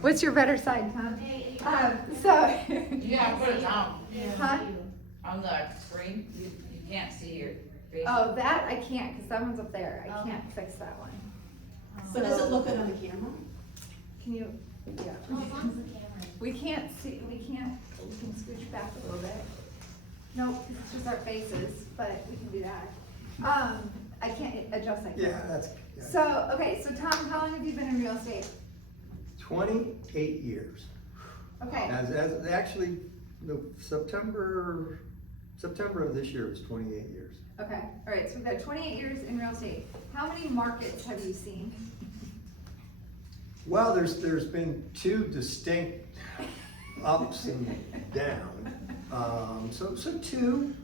What's your better side, huh? You gotta put it down Huh? on the screen. You can't see your face. Oh, that I can't, because that one's up there. I can't fix that one. But does it look good on the camera? Can you, yeah. We can't see, we can scooch back a little bit. No, it's just our faces, but we can do that. I can't adjust that. Yeah, that's. Yeah. So, okay, so Tom, how long have you been in real estate? 28 years. Okay. As actually, the September of this year was 28 years. Okay, all right, so we've got 28 years in real estate. How many markets have you seen? Well, there's been two distinct ups and downs. So two,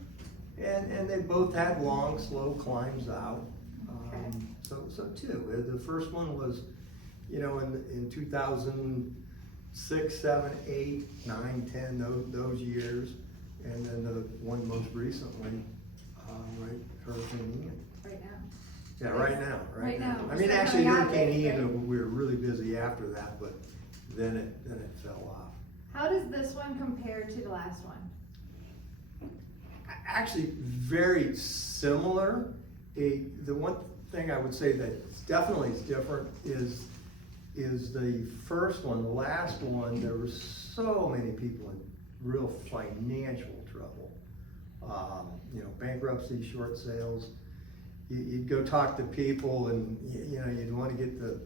and they both had long, slow climbs out. So two. The first one was, in 2006, 7, 8, 9, 10, those years, and then the one most recently, right, Hurricane Ian. Right now. Yeah, right now. Right now. I mean, We're actually, coming out of Hurricane it, Ian, right? we were really busy after that, but then it fell off. How does this one compare to the last one? Actually, very similar. The one thing I would say that definitely is different is the first one. The last one, there were so many people in real financial trouble. Bankruptcy, short sales. You'd go talk to people, and you'd want to get the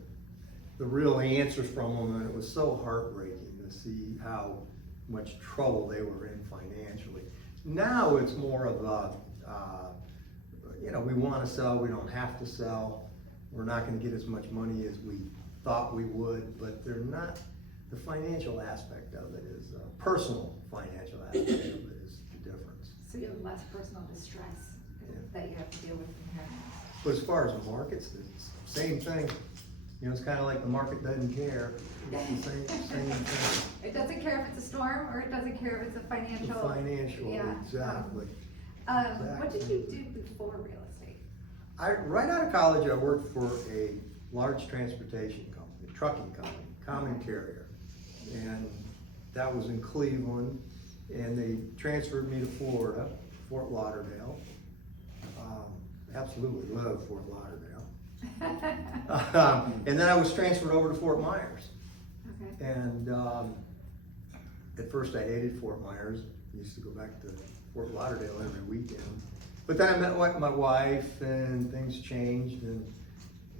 real answers from them, and it was so heartbreaking to see how much trouble they were in financially. Now it's more of a, we want to sell, we don't have to sell. We're not going to get as much money as we thought we would, but they're not. The financial aspect of it is personal financial aspect of it is the difference. So you have less personal distress that you have to deal with in here. But as far as markets, it's the same thing. It's kind of like the market doesn't care. It's the same thing. It doesn't care if it's a storm, or it doesn't care if it's a financial. Financial, yeah. exactly. What did you do before real estate? Right out of college, I worked for a large transportation company, trucking company, common carrier. And that was in Cleveland, and they transferred me to Florida, Fort Lauderdale. Absolutely love Fort Lauderdale. And then I was transferred over to Fort Myers. Okay. And at first I hated Fort Myers. Used to go back to Fort Lauderdale every weekend. But then I met my wife, and things changed,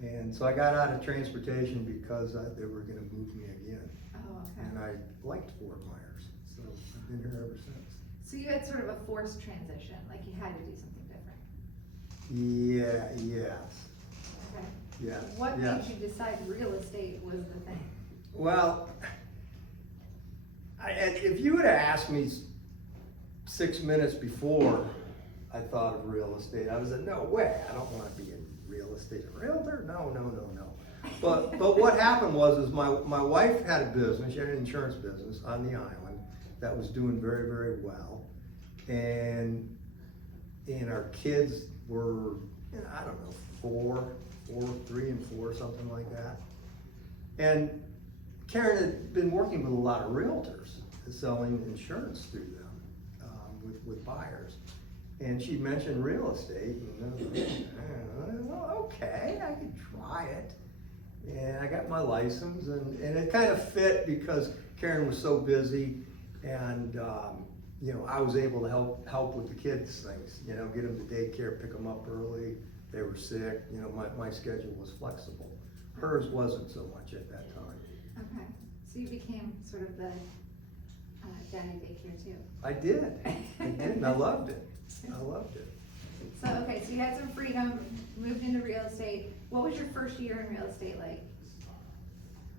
and so I got out of transportation because they were going to move me again. Oh, okay. And I liked Fort Myers, so I've been here ever since. So you had sort of a forced transition, like you had to do something different. Yes. Okay. Yes. What yes. made you decide real estate was the thing? Well, if you would have asked me 6 minutes before I thought of real estate, I was like, no way, I don't want to be in real estate. A realtor? No. But what happened was my wife had a business, she had an insurance business on the island that was doing very, very well. And our kids were, I don't know, 3 and 4, something like that. And Karen had been working with a lot of realtors, selling insurance through them, with buyers. And she mentioned real estate, and I was like, well, okay, I could try it. And I got my license, and it kind of fit because Karen was so busy, and I was able to help with the kids' things, get them to daycare, pick them up early. They were sick, my schedule was flexible. Hers wasn't so much at that time. Okay, so you became sort of the daddy daycare too. I did, and I loved it. So, okay, so you had some freedom, moved into real estate. What was your first year in real estate like?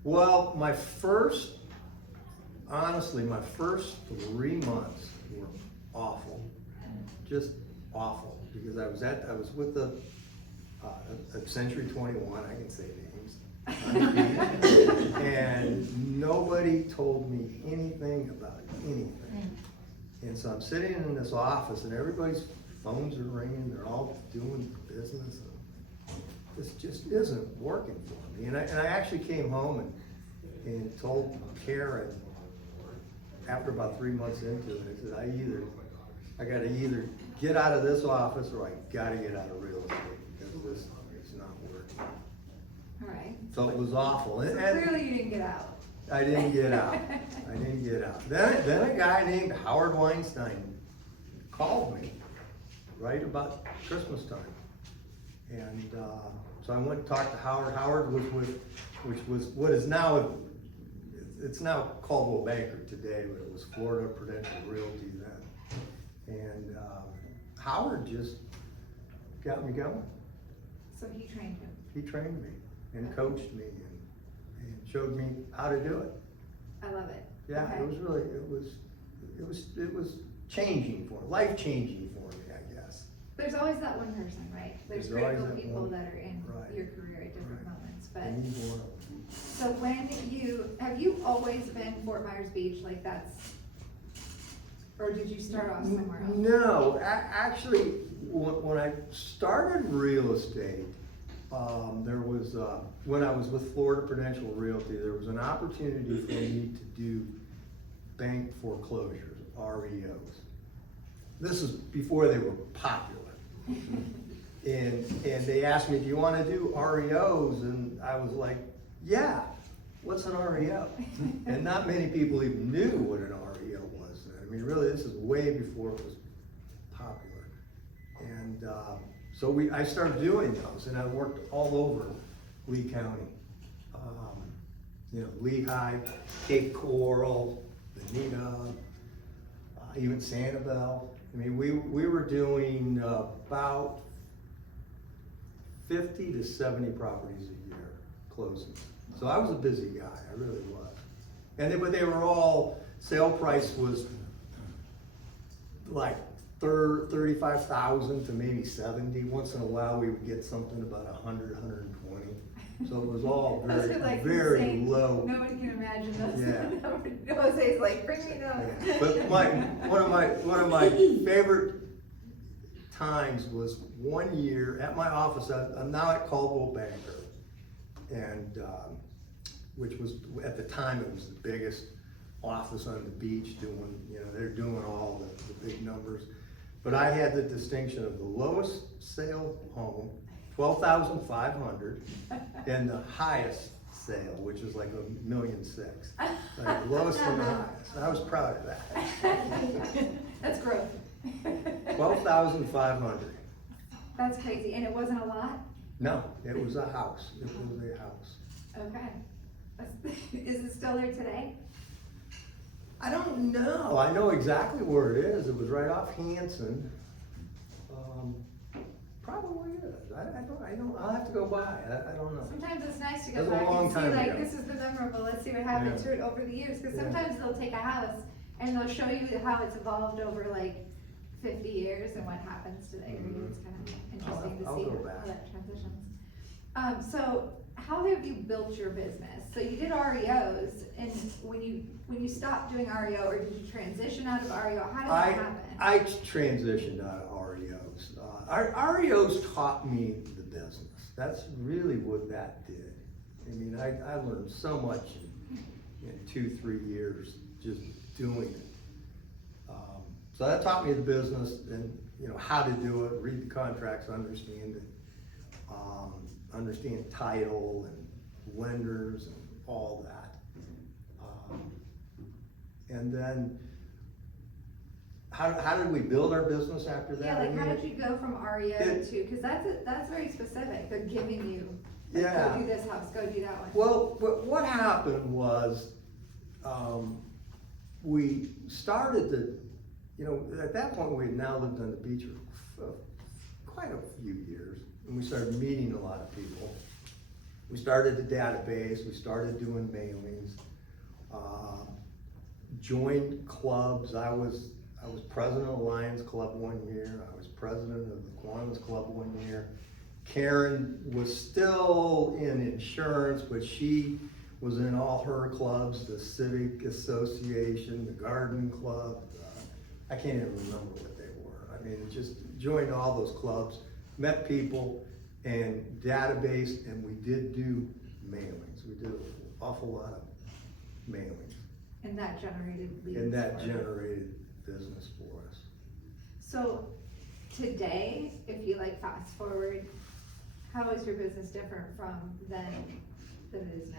Well, my first 3 months were awful, just awful, because I was with the Century 21, I can say names, and nobody told me anything about anything. And so I'm sitting in this office, and everybody's phones are ringing, they're all doing business. This just isn't working for me. And I actually came home, and and told Karen, after about 3 months into it, I said, I gotta either get out of this office or I gotta get out of real estate because this is not working. All right. So it was awful. So clearly you didn't get out. I didn't get out. I didn't get out. Then a guy named Howard Weinstein called me right about Christmas time. And so I went and talked to Howard. Howard was which was what is now, it's now Caldwell Banker today, but it was Florida Prudential Realty then. And Howard just got me going. So he trained him. He trained me and coached me and showed me how to do it. I love it. Yeah, Okay. it was really, it was changing for me, life changing for me, I guess. There's always that one person, right? There's There's always critical that people one. that are in Right. your career at different Right. moments, but. And he's one of them. So when have you always been Fort Myers Beach, like that's, or did you start off somewhere else? No, actually, when I started real estate, there was, when I was with Florida Prudential Realty, there was an opportunity for me to do bank foreclosures, REOs. This is before they were popular. And they asked me, do you want to do REOs? And I was like, yeah, what's an REO? And not many people even knew what an REO was. I mean, really, this is way before it was popular. And so I started doing those, and I worked all over Lee County. Lehigh, Cape Coral, Bonita, even Sanibel. I mean, we were doing about 50 to 70 properties a year closing. So I was a busy guy, I really was. But they were all, sale price was like 35,000 to maybe 70. Once in a while, we would get something about 100, 120. So it was all Those very, are like very insane. low. Nobody can imagine those. Yeah. Jose's like, bring me those. Yeah. But one of my favorite times was one year at my office. I'm now at Caldwell Banker, and which was at the time it was the biggest office on the beach. They're doing all the big numbers. But I had the distinction of the lowest sale home, 12,500, and the highest sale, which is like $1.6 million. Like the lowest and the highest. And I was proud of that. That's growth. 12,500. That's crazy, and it wasn't a lot? No, it was a house. It was a house. Okay. Is it still there today? I don't know. I know exactly where it is. It was right off Hanson. Probably is. I don't. I'll have to go by. I don't know. Sometimes it's nice to That go was a back long and see, time like, ago. this is the memorable, let's see what happened Yeah. to it over the years, because Yeah. sometimes they'll take a house and they'll show you how it's evolved over like 50 years and what happens today. It's kind of interesting to I'll see go how back. that transitions. So how have you built your business? So you did REOs, and when you stopped doing REO, or did you transition out of REO? How did that happen? I transitioned out of REOs. REOs taught me the business. That's really what that did. I mean, I learned so much in 2-3 years just doing it. So that taught me the business and how to do it, read the contracts, understand it, understand title and lenders and all that. And then how did we build our business after that? Yeah, I like how mean, did you go from REO to, because that's very specific, they're giving you, like, Yeah. go do this house, go do that one. Well, what happened was, we started to, at that point, we had now lived on the beach for quite a few years, and we started meeting a lot of people. We started the database, we started doing mailings, joined clubs. I was president of the Lions Club one year, I was president of the Kiwanis Club one year. Karen was still in insurance, but she was in all her clubs, the Civic Association, the Garden Club. I can't even remember what they were. I mean, just joined all those clubs, met people, and database, and we did do mailings. We did an awful lot of mailings. And that generated leads. And that for you. generated business for us. So today, if you like fast forward, how is your business different from then than it is now?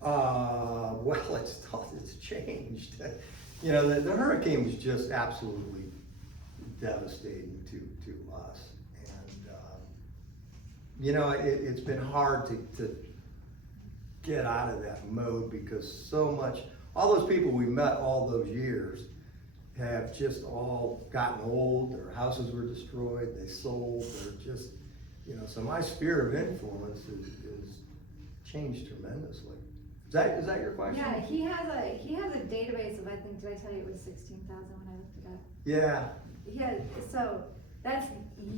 Well, it's changed. You know, the hurricane was just absolutely devastating to us. And, you know, it's been hard to get out of that mode because so much, all those people we met all those years have just all gotten old, their houses were destroyed, they sold, they're just, you know, so my sphere of influence is changed tremendously. Is that your question? Yeah, he has a database of, I think, did I tell you it was 16,000 when I looked it up? Yeah, So that's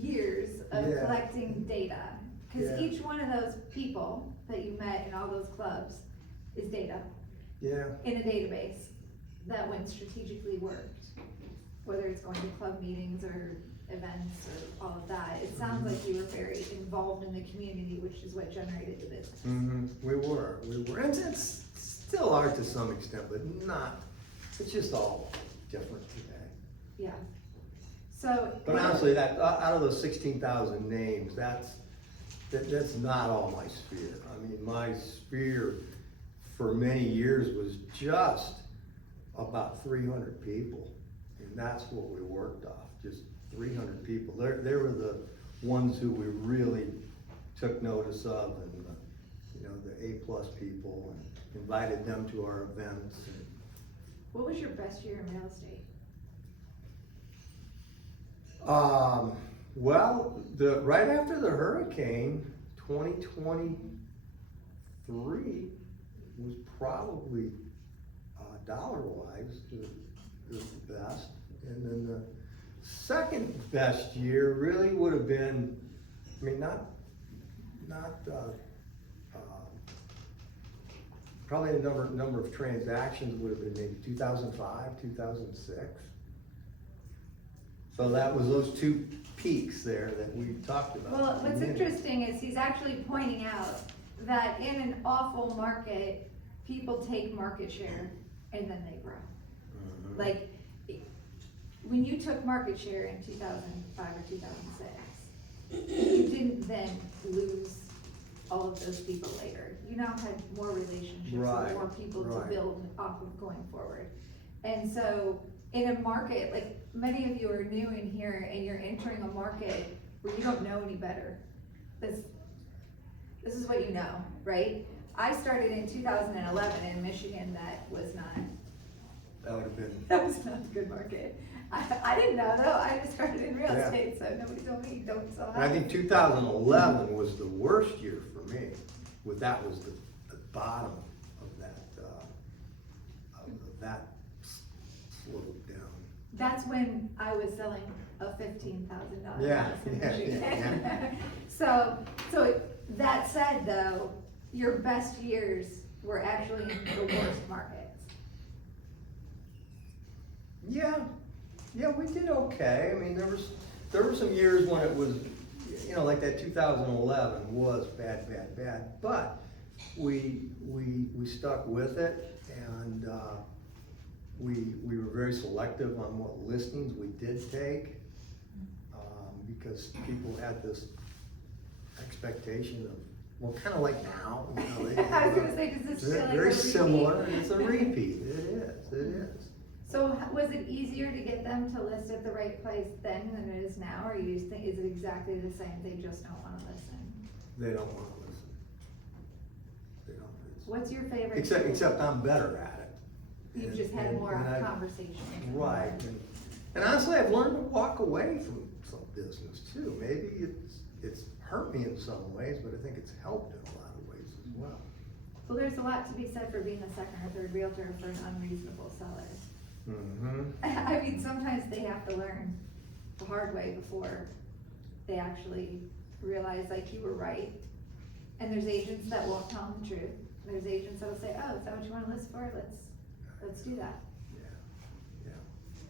years of Yeah. collecting data. Cause Yeah. each one of those people that you met in all those clubs is data yeah, in a database that when strategically worked. Whether it's going to club meetings or events or all of that, it sounds like you were very involved in the community, which is what generated the business. we were, and it's still are to some extent, but not, it's just all different today. Yeah. So. But honestly, that, out of those 16,000 names, that's not all my sphere. I mean, my sphere for many years was just about 300 people. And that's what we worked off, just 300 people. They were the ones who we really took notice of, and you know, the A+ people, and invited them to our events. And What was your best year in real estate? well, right after the hurricane, 2023 was probably dollar-wise the best, and then the second best year really would have been, I mean, probably the number of transactions would have been maybe 2005, 2006. So that was those two peaks there that we talked about. Well, what's interesting is he's actually pointing out that in an awful market, people take market share and then they grow. Mhm. Like, when you took market share in 2005 or 2006, you didn't then lose all of those people later. You now had more relationships Right, and more people to right. build off of going forward. And so, in a market, like, many of you are new in here and you're entering a market where you don't know any better. This is what you know, right? I started in 2011 in Michigan. That was not a good market. I didn't know though, I just started in real Yeah. estate, so nobody told me don't sell And I think houses. 2011 was the worst year for me. That was the bottom of that slowed down. That's when I was selling a $15,000 Yeah, house in yeah, Michigan. yeah. So that said though, your best years were actually in the worst markets. Yeah, we did okay. I mean, there were some years when it was, you know, like that 2011 was bad, but we stuck with it, and we were very selective on what listings we did take, because people had this expectation of, well, kind of like now, you know, I was gonna say, does this feel like a very repeat? similar, and it's a repeat. It is. So was it easier to get them to list at the right place then than it is now, or you just think, is it exactly the same, they just don't wanna listen? They don't wanna listen. They don't. What's your favorite? Except I'm better at it. You've just had And- more and I- conversations. Right, and honestly, I've learned to walk away from some business too. Maybe it's hurt me in some ways, but I think it's helped in a lot of ways as well. Well, there's a lot to be said for being a second or third realtor for an unreasonable seller. Mm-hmm. I mean, sometimes they have to learn the hard way before they actually realize, like, you were right. And there's agents that won't tell them the truth. There's agents that'll say, oh, is that what you wanna list for? Let's do that. Yeah.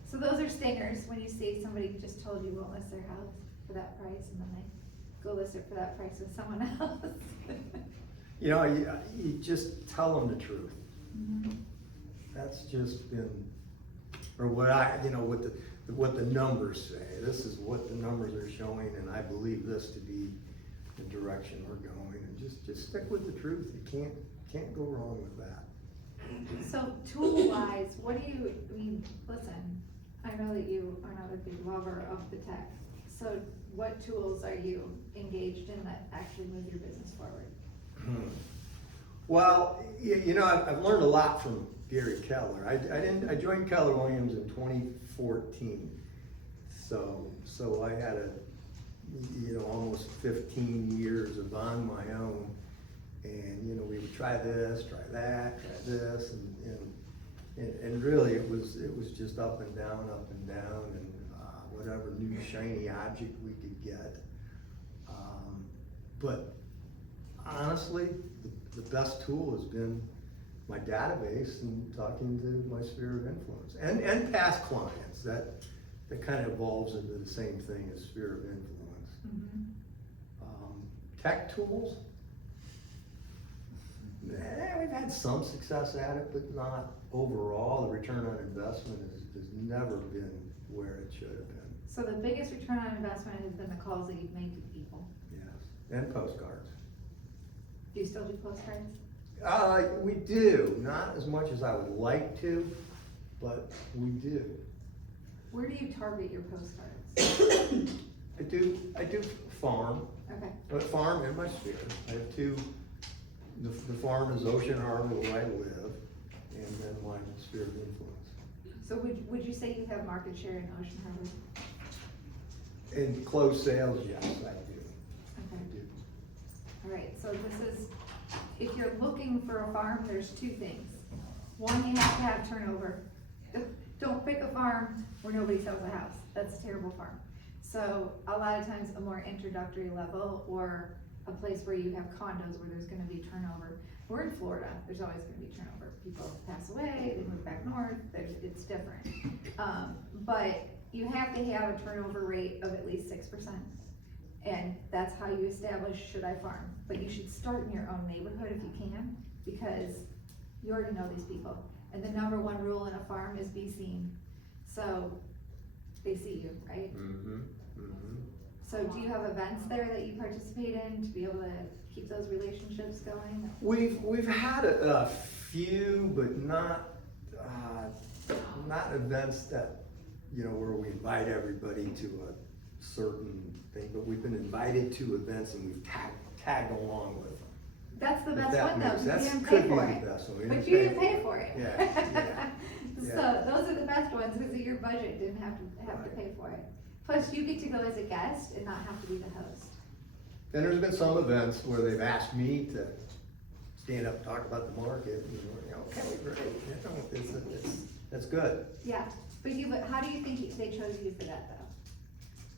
So those are stingers, when you see somebody who just told you won't list their house for that price, and then they go list it for that price with someone else. you know, you just tell them the truth. Mhm. That's just been, or what what the numbers say. This is what the numbers are showing, and I believe this to be the direction we're going. And just stick with the truth. You can't go wrong with that. So tool-wise, what do you, I mean, listen, I know that you are not a big lover of the tech. So what tools are you engaged in that actually move your business forward? Well, you know, I've learned a lot from Gary Keller. I joined Keller Williams in 2014. So I had almost 15 years of on my own. And, you know, we would try this, try that, try this, and really it was just up and down, and whatever new shiny object we could get. But honestly, the best tool has been my database and talking to my sphere of influence and past clients. That kind of evolves into the same thing as sphere of influence. Mm-hmm. Tech tools. We've had some success at it, but not overall. The return on investment has never been where it should have been. So the biggest return on investment has been the calls that you've made to people. Yes, and postcards. Do you still do postcards? We do, not as much as I would like to, but we do. Where do you target your postcards? I do farm, Okay. but farm in my sphere. I have two. The farm is Ocean Harbor where I live, and then my sphere of influence. So would you say you have market share in Ocean Harbor? In closed sales, yes, I do. Okay. I do. All right, so this is, if you're looking for a farm, there's two things. One, you have to have turnover. Don't pick a farm where nobody sells a house. That's a terrible farm. So a lot of times a more introductory level or a place where you have condos where there's gonna be turnover. We're in Florida, there's always gonna be turnover. People pass away, they move back north, it's different. But you have to have a turnover rate of at least 6%. And that's how you establish, should I farm? But you should start in your own neighborhood if you can, because you already know these people. And the number one rule in a farm is be seen. So they see you, right? Mm-hmm, mm-hmm. So do you have events there that you participate in to be able to keep those relationships going? We've had a few, but not events that, you know, where we invite everybody to a certain thing, but we've been invited to events and we've tagged along with them. That's the If best that one makes- though, 'cause you that didn't could pay be for the it. best one. We But didn't you pay didn't for pay it. for it. Yeah. So those are the best ones, because your budget didn't have to Right. pay for it. Plus you get to go as a guest and not have to be the host. And there's been some events where they've asked me to stand up and talk about the market, and okay, great, you know, that's good. Yeah, but how do you think they chose you for that though?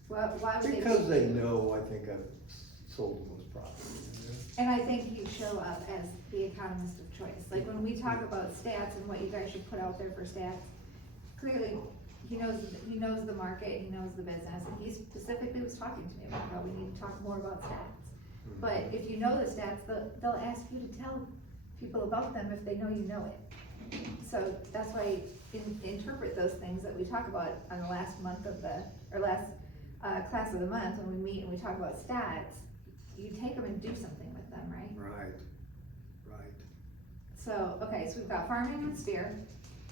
Why would they? Because they know, I think I've sold the most property. And I think you show up as the economist of choice. Like when we talk about stats and what you guys should put out there for stats, clearly he knows the market, he knows the business, and he specifically was talking to me about how we need to talk more about stats. But if you know the stats, they'll ask you to tell people about them if they know you know it. So that's why interpret those things that we talk about on the last class of the month when we meet and we talk about stats. You take them and do something with them, right? Right. So, okay, so we've got farming and sphere.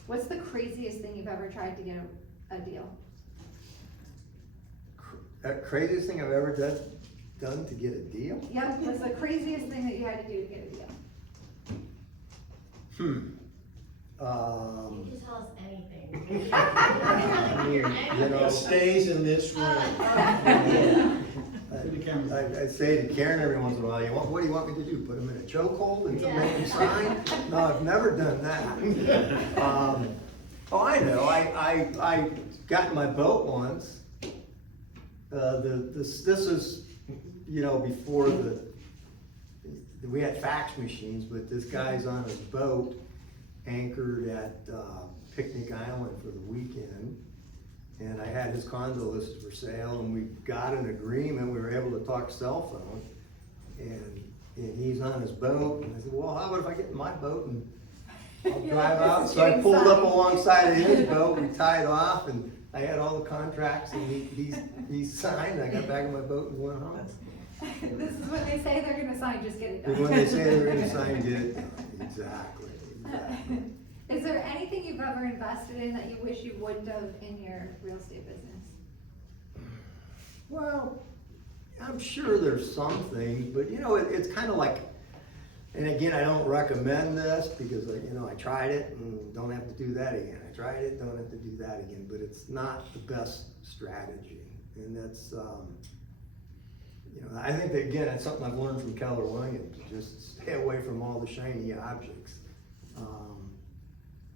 What's the craziest thing you've ever tried to get a deal? Craziest thing I've ever done to get a deal? Yep, what's the craziest thing that you had to do to get a deal? You can tell us anything. You know, It stays in this room. I say to Karen every once in a while, what do you want me to do? Put them in a chokehold until they can sign? No, I've never done that. I know, I got in my boat once. This is, you know, before we had fax machines, but this guy's on his boat anchored at Picnic Island for the weekend. And I had his condo listed for sale, and we got an agreement. We were able to talk cell phone, and and he's on his boat, and I said, well, how about if I get in my boat and I'll drive out? So I pulled up alongside of his boat, we tied off, and I had all the contracts, and he signed. I got back in my boat and went home. This is when they say they're gonna sign, just get it done. And when they say they're gonna sign, get it done. Exactly. Is there anything you've ever invested in that you wish you wouldn't have in your real estate business? Well, I'm sure there's some things, but you know, it's kind of like, and again, I don't recommend this because, you know, I tried it and don't have to do that again. I tried it, don't have to do that again, but it's not the best strategy. And that's, you know, I think that, again, that's something I've learned from Keller Williams, just stay away from all the shiny objects.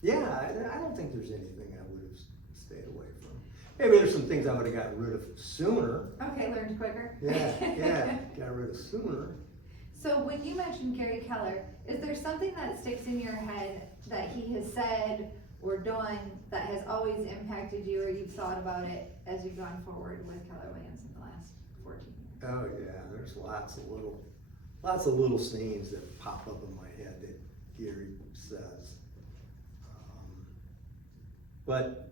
Yeah, I don't think there's anything I would have stayed away from. Maybe there's some things I would have gotten rid of sooner. Okay, learned quicker. Yeah, got rid of sooner. So when you mentioned Gary Keller, is there something that sticks in your head that he has said or done that has always impacted you, or you've thought about it as you've gone forward with Keller Williams in the last 14 years? Oh yeah, there's lots of little sayings that pop up in my head that Gary says. But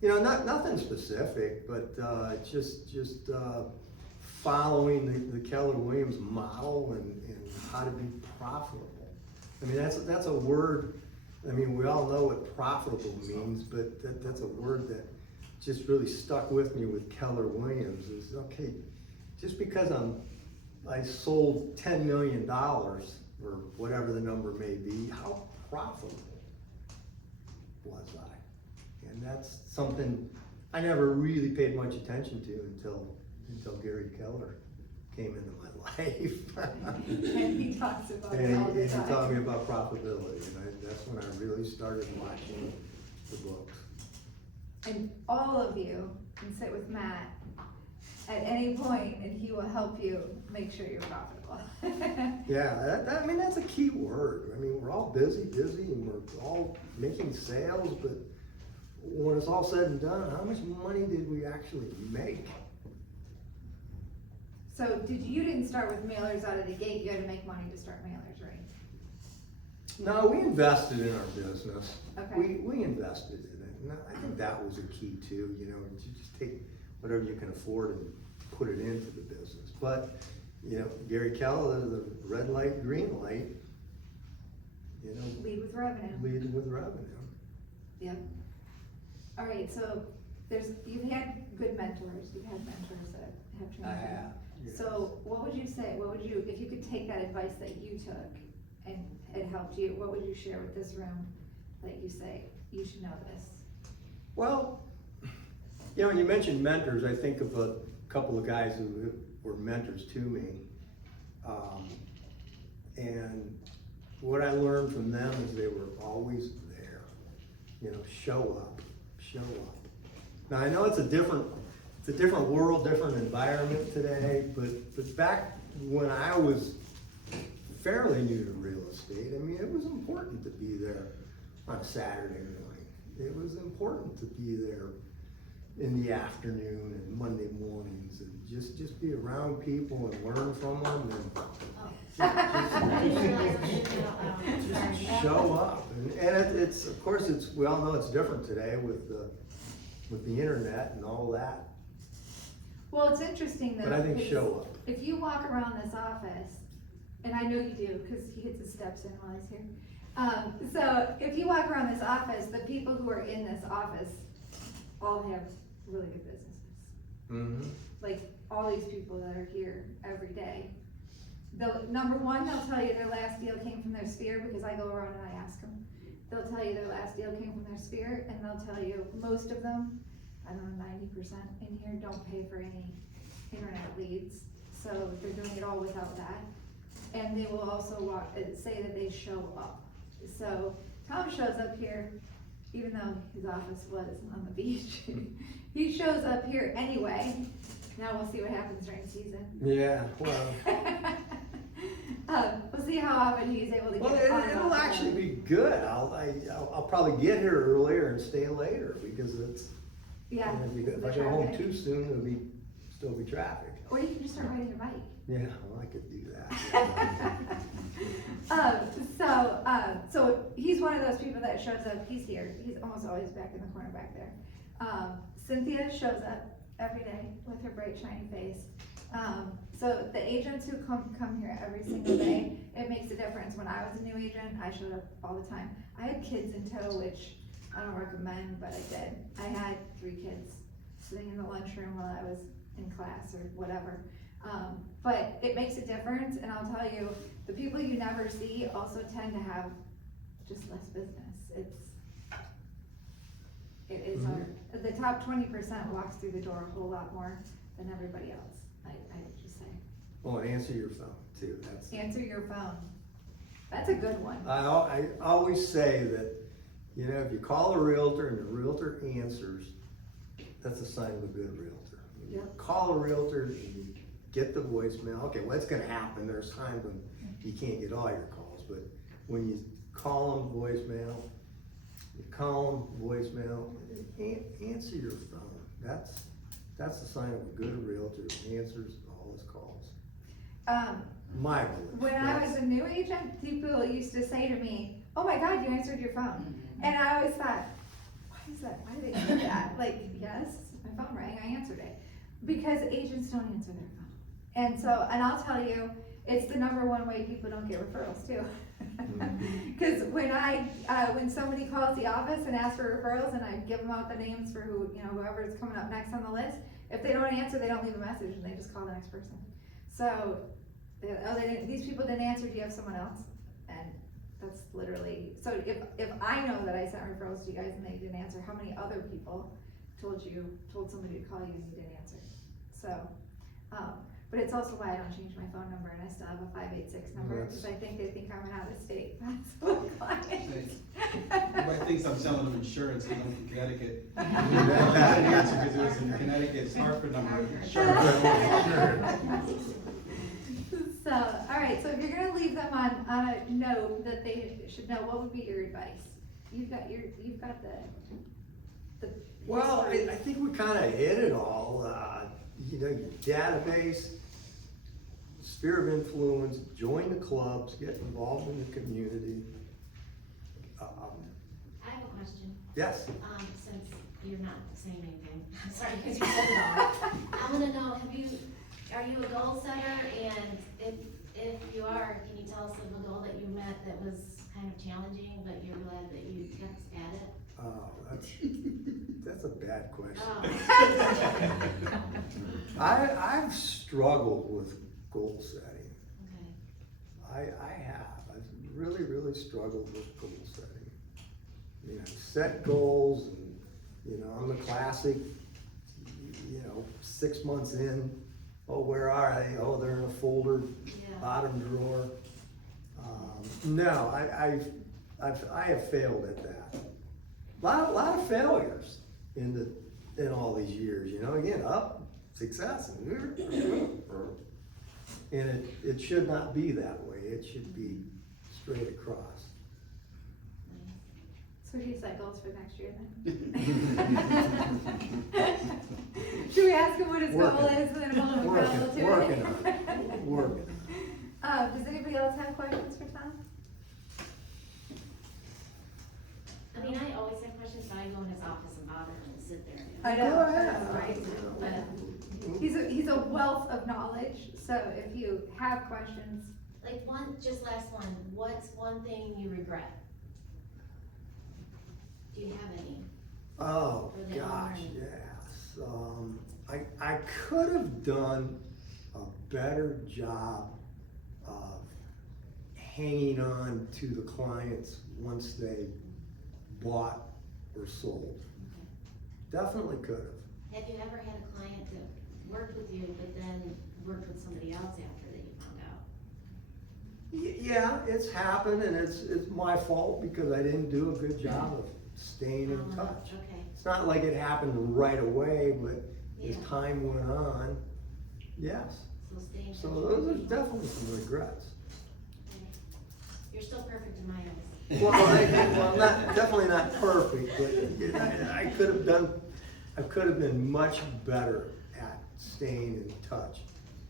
you know, nothing specific, but just following the Keller Williams model and how to be profitable. I mean, that's a word. I mean, we all know what profitable means, but that's a word that just really stuck with me with Keller Williams. Is okay, just because I sold $10 million or whatever the number may be, how profitable was I? And that's something I never really paid much attention to until Gary Keller came into my life. And he talks about it all the And he time. taught me about profitability, and that's when I really started watching the books. And all of you can sit with Matt at any point and he will help you make sure you're profitable. Yeah, I mean, that's a key word. I mean, we're all busy, and we're all making sales, but when it's all said and done, how much money did we actually make? So you didn't start with mailers out of the gate, you had to make money to start mailers, right? No, we invested in our business. Okay. We invested in it, and I think that was a key too, you know, to just take whatever you can afford and put it into the business. But, you know, Gary Keller, the red light, green light, you know, Lead with revenue. lead with revenue. Yep. All right, so you've had good mentors, you've had mentors that have trained you. I have. Yes. So what would you say, if you could take that advice that you took and it helped you, what would you share with this room that you say, you should know this? Well, you know, when you mentioned mentors, I think of a couple of guys who were mentors to me. And what I learned from them is they were always there. You know, show up. Now I know it's a different world, different environment today, but back when I was fairly new to real estate, I mean, it was important to be there on a Saturday morning. It was important to be there in the afternoon and Monday mornings and just be around people and learn from them and just show up. And it's of course we all know it's different today with the internet and all that. Well, it's interesting though. But I think because show up. If you walk around this office, and I know you do, because he gets his steps in while he's here. So if you walk around this office, the people who are in this office all have really good businesses. Mm-hmm. Like all these people that are here every day. Number one, they'll tell you their last deal came from their sphere, because I go around and I ask them. They'll tell you their last deal came from their sphere, and they'll tell you most of them, I don't know, 90% in here don't pay for any internet leads. So they're doing it all without that. And they will also say that they show up. So Tom shows up here, even though his office was on the beach. He shows up here anyway. Now we'll see what happens during season. Yeah, well. We'll see how often he's able to get on and It'll off actually the- be good. I'll probably get here earlier and stay later because it's. Yeah. If I the go home traffic. too soon, it'll be still be traffic. Or you can just start riding your bike. Yeah, well, I could do that. So he's one of those people that shows up, he's here, he's almost always back in the corner back there. Cynthia shows up every day with her bright shiny face. So the agents who come here every single day, it makes a difference. When I was a new agent, I showed up all the time. I had kids in tow, which I don't recommend, but I did. I had 3 kids sitting in the lunchroom while I was in class or whatever. But it makes a difference, and I'll tell you, the people you never see also tend to have just less business. It is hard. The top 20% walks through the door a whole lot more than everybody else, I would just say. Oh, and answer your phone too, that's. Answer your phone. That's a good one. I always say that, you know, if you call a realtor and the realtor answers, that's a sign of a good realtor. When you Yep. call a realtor and you get the voicemail, okay, what's gonna happen? There's times when you can't get all your calls, but when you call them voicemail, answer your phone. That's the sign of a good realtor who answers all his calls. My belief. When I was a new agent, people used to say to me, "Oh my God, you answered your phone." And I always thought, why is that? Why do they do that? Like, yes, my phone rang, I answered it. Because agents don't answer their phone. And I'll tell you, it's the #1 way people don't get referrals too. Cause when somebody calls the office and asks for referrals and I give them out the names for whoever's coming up next on the list, if they don't answer, they don't leave a message and they just call the next person. So, these people didn't answer, do you have someone else? And that's literally, so if I know that I sent referrals to you guys and they didn't answer, how many other people told somebody to call you and you didn't answer? So, but it's also why I don't change my phone number and I still have a 586 number, because I think they think I'm an out-of-state client. You might think I'm selling them insurance because I'm from Connecticut. I didn't answer because it was in Connecticut's Hartford number. So, all right, so if you're gonna leave them on a note that they should know, what would be your advice? You've got the. Well, I think we kinda hit it all, your database, sphere of influence, join the clubs, get involved in the community. I have a question. Yes, Since you're not saying anything, I'm sorry, because you said it all. I wanna know, are you a goal setter? And if you are, can you tell us of a goal that you met that was kind of challenging, but you're glad that you kept at it? oh, that's a bad question. Oh. I've struggled with goal setting. Okay. I have. I've really struggled with goal setting. Set goals and, I'm the classic, 6 months in, oh, where are they? Oh, they're in a folder, Yeah. bottom drawer. No, I have failed at that. A lot of failures in all these years, again, up, success, and it should not be that way. It should be straight across. So do you set goals for next year then? Should we ask him what his goal is and then hold him accountable to it? Working on it, working on it. Does anybody else have questions for Tom? I mean, I always have questions, but I go in his office and bother him and sit there. I Go know, ahead. that's right. But he's a wealth of knowledge, so if you have questions. Like just last one, what's one thing you regret? Do you have any? Oh, For the gosh, owner. yes. I could have done a better job of hanging on to the clients once they bought or sold. Definitely could have. Have you ever had a client that worked with you, but then worked with somebody else after that you found out? Yeah, it's happened, and it's my fault because I didn't do a good job of staying in touch. Okay. It's not like it happened right away, but as Yeah. time went on, yes. So stay in touch. So with those are people. definitely some regrets. Okay. You're still perfect in my eyes. Well, definitely not perfect, but I could have been much better at staying in touch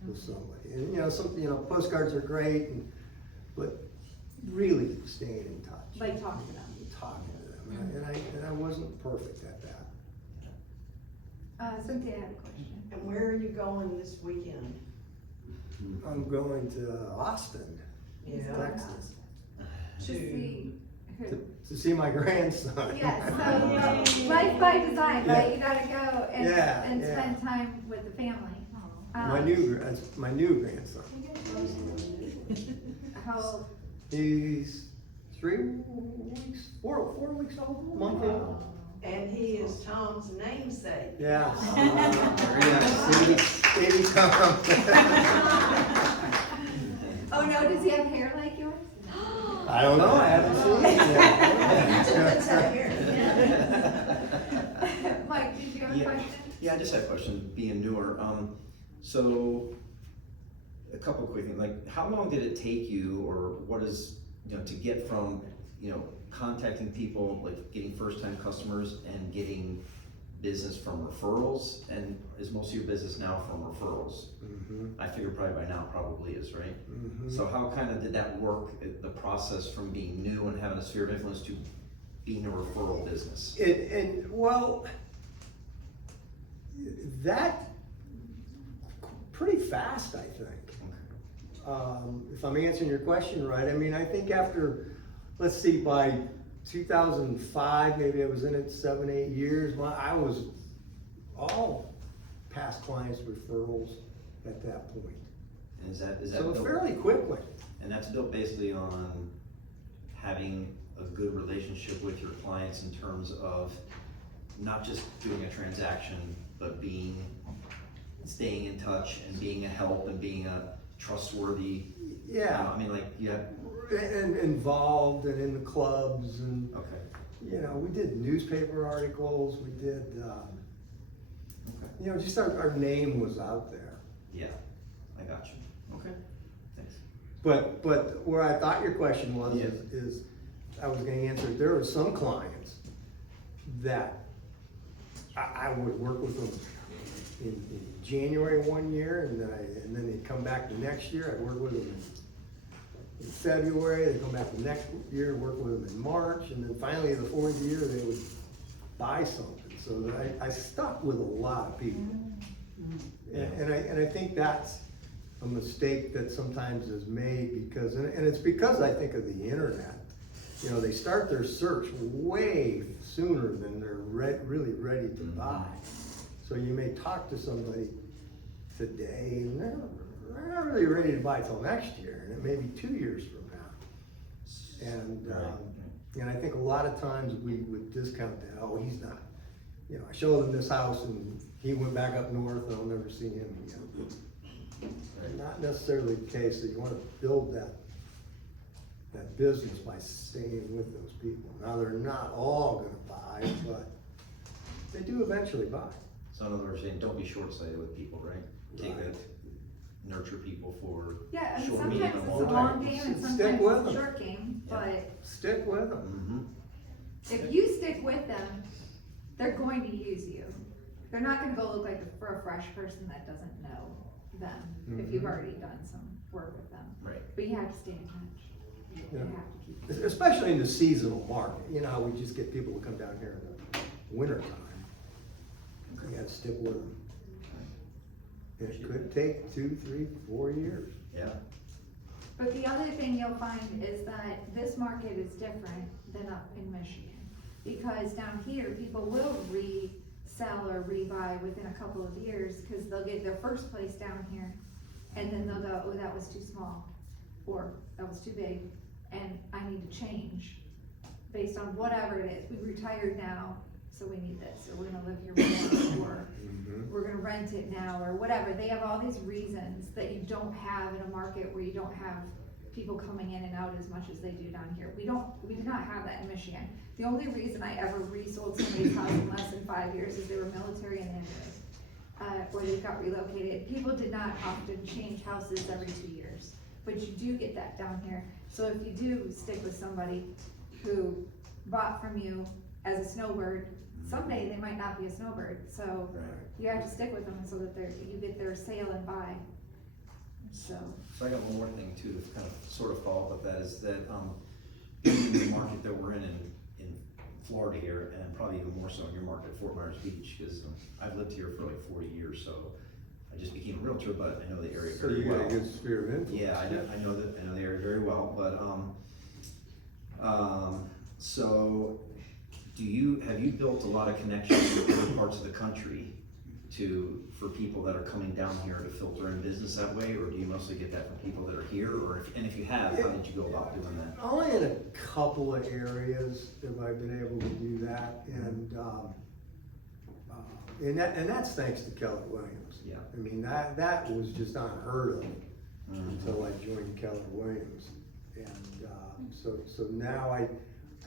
with somebody. And, postcards are great, but really staying in touch. Like talking to them. Talking to them, and I wasn't perfect at that. Cynthia had a question. And where are you going this weekend? I'm going to Austin, Texas, To see who? to see my grandson. Yeah, so, life by design, right? You gotta go and Yeah. spend time with the family. My new grandson. How old? He's 4 weeks old, month old. And he is Tom's namesake. Yeah. Baby Tom. Oh no, does he have hair like yours? I don't know, I haven't seen it yet. Mike, did you have a Yeah. question? Yeah, I just had a question, being newer. So, a couple of quick things, like, how long did it take you, or what is, to get from, contacting people, like getting first-time customers and getting business from referrals? And is most of your business now from referrals? I figure probably by now probably is, right? So how kind of did that work, the process from being new and having a sphere of influence to being a referral business? Well, that pretty fast, I think. If I'm answering your question right, I think after, let's see, by 2005, maybe I was in it 7, 8 years, I was all past clients referrals at that point. And is that So built, fairly quickly. and that's built basically on having a good relationship with your clients in terms of not just doing a transaction, but staying in touch and being a help and being a trustworthy. Yeah. And involved and in the clubs and, Okay. we did newspaper articles, we did, just our name was out there. Yeah, I got you. Okay, thanks. But where I thought your question was, Yeah. is I was gonna answer, there are some clients that I would work with them in January one year, and then they'd come back the next year, I'd work with them in February, they'd come back the next year, work with them in March, and then finally the 4th year, they would buy something. So I stuck with a lot of people. And I think that's a mistake that sometimes is made because, and it's because I think of the internet. They start their search way sooner than they're really ready to buy. So you may talk to somebody today and they're not really ready to buy till next year, and it may be 2 years from now. And I think a lot of times we would discount that. Oh, he's not. I showed him this house and he went back up north and I'll never see him again. Not necessarily the case. That you want to build that business by staying with those people. Now they're not all going to buy, but they do eventually buy. So in other words, saying don't be short-sighted with people, right? Nurture people for Yeah, and short, sometimes medium, it's and a long long term. game and Stick sometimes with it's a them. short game, but Stick with them. if you stick with them, they're going to use you. They're not gonna go look like for a fresh person that doesn't know them, if you've already done some work with them. Right. But you have to stay in touch. You Yeah. have to keep. Especially in the seasonal market. How we just get people to come down here in the winter time. You gotta stick with them. It could take 2, 3, 4 years. Yeah. But the other thing you'll find is that this market is different than up in Michigan. Because down here, people will resell or rebuy within a couple of years, cause they'll get their first place down here. And then they'll go, oh, that was too small, or that was too big, and I need to change. Based on whatever it is, we retired now, so we need this, or we're gonna live here more, or we're gonna rent it now, or whatever. They have all these reasons that you don't have in a market where you don't have people coming in and out as much as they do down here. We do not have that in Michigan. The only reason I ever resold somebody's house in less than 5 years is they were military and injured, or they got relocated. People did not often change houses every 2 years, but you do get that down here. So if you do stick with somebody who bought from you as a snowbird. Someday they might not be a snowbird, so Right. you have to stick with them so that you get their sailing by. So, So I got one more thing too, to kind of sort of follow up with that, is that, in the market that we're in Florida here, and probably even more so in your market, Fort Myers Beach, because I've lived here for like 40 years, so I just became a realtor, but I know the area So very you well. got a good sphere of influence. Yeah, I know the area very well, but, so, have you built a lot of connections with other parts of the country for people that are coming down here to filter in business that way, or do you mostly get that from people that are here, and if you have, how did you go about doing that? Only in a couple of areas have I been able to do that, and that's thanks to Keller Williams. Yeah. I mean, that was just unheard of Mhm. until I joined Keller Williams. And, so now I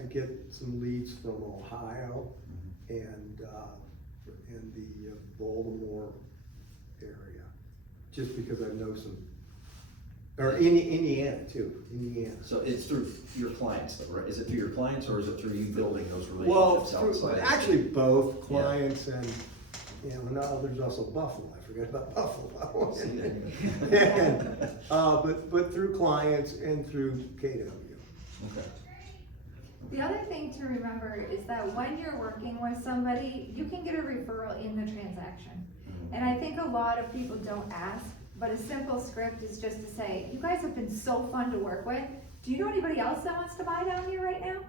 get some leads from Ohio and the Baltimore area, just because I know some, or Indiana too, Indiana. So it's through your clients though, right? Is it through your clients, or is it through you building those Well, relationships outside? actually both clients and, no, there's also Buffalo, I forgot about Buffalo. See, there you And, but through clients and through KW. Okay. the other thing to remember is that when you're working with somebody, you can get a referral in the transaction. And I think a lot of people don't ask, but a simple script is just to say, you guys have been so fun to work with. Do you know anybody else that wants to buy down here right now?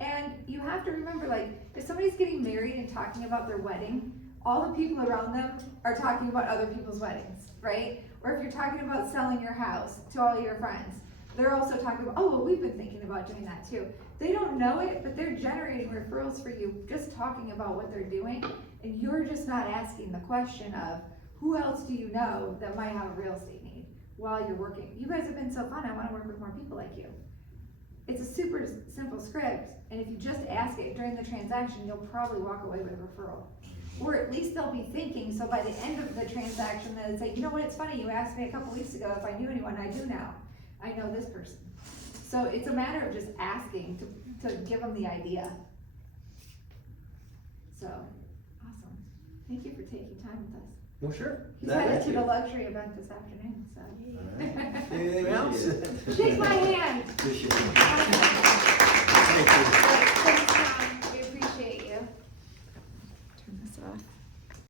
And you have to remember, like, if somebody's getting married and talking about their wedding, all the people around them are talking about other people's weddings, right? Or if you're talking about selling your house to all your friends, they're also talking about, oh, well, we've been thinking about doing that too. They don't know it, but they're generating referrals for you just talking about what they're doing, and you're just not asking the question of, who else do you know that might have a real estate need while you're working? You guys have been so fun, I wanna work with more people like you. It's a super simple script, and if you just ask it during the transaction, you'll probably walk away with a referral. Or at least they'll be thinking, so by the end of the transaction, they'll say, you know what, it's funny, you asked me a couple weeks ago if I knew anyone, I do now. I know this person. So it's a matter of just asking to give them the idea. So, awesome. Thank you for taking time with us. Well, sure. He's headed to the luxury event this afternoon, so. Anything else? Shake my hand. Appreciate it. Thank you.